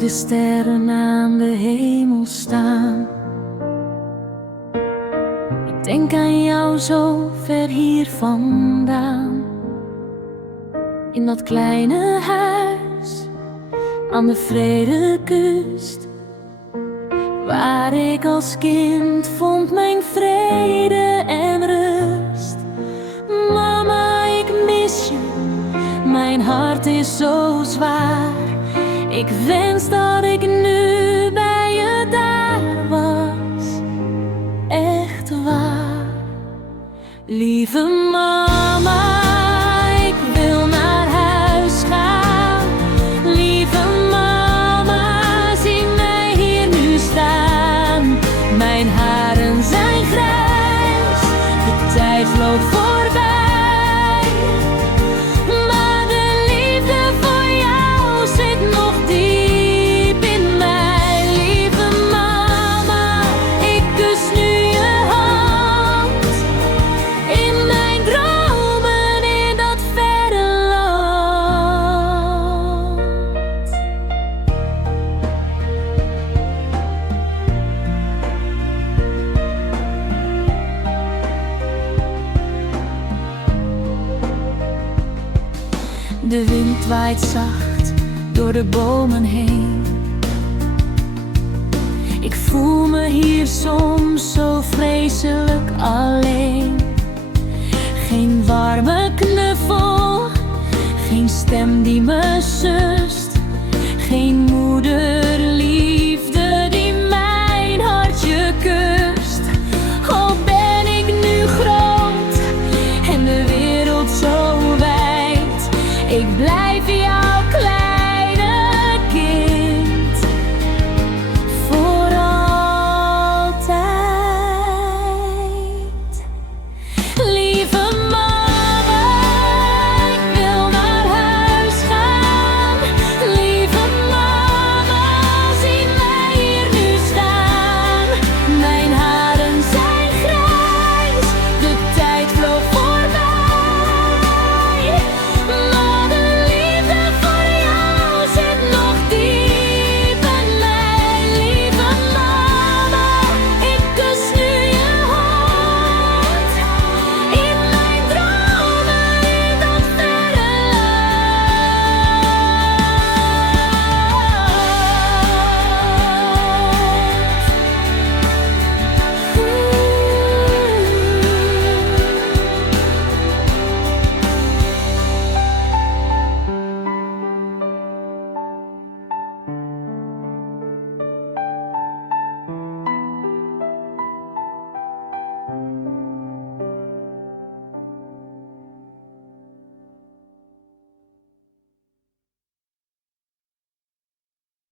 de sterren aan de hemel staan. Ik denk aan jou zo ver hier vandaan. In dat kleine huis aan de Vredekust, waar ik als kind vond mijn vrede en rust. Mama, ik mis je, mijn hart is zo zwaar. Ik wens dat ik nu bij je daar was, echt waar. Lieve mama, ik wil naar huis gaan. Lieve mama, zie mij hier nu staan. Mijn haren zijn grijs, de tijd vloog voorbij. Maar de liefde voor jou zit nog diep in mij. Lieve mama, ik kus nu je hand. In mijn dromen in dat verre land. De wind waait zacht door de bomen heen. Ik voel me hier soms zo vreselijk alleen. Geen warme knuffel, geen stem die me sust, geen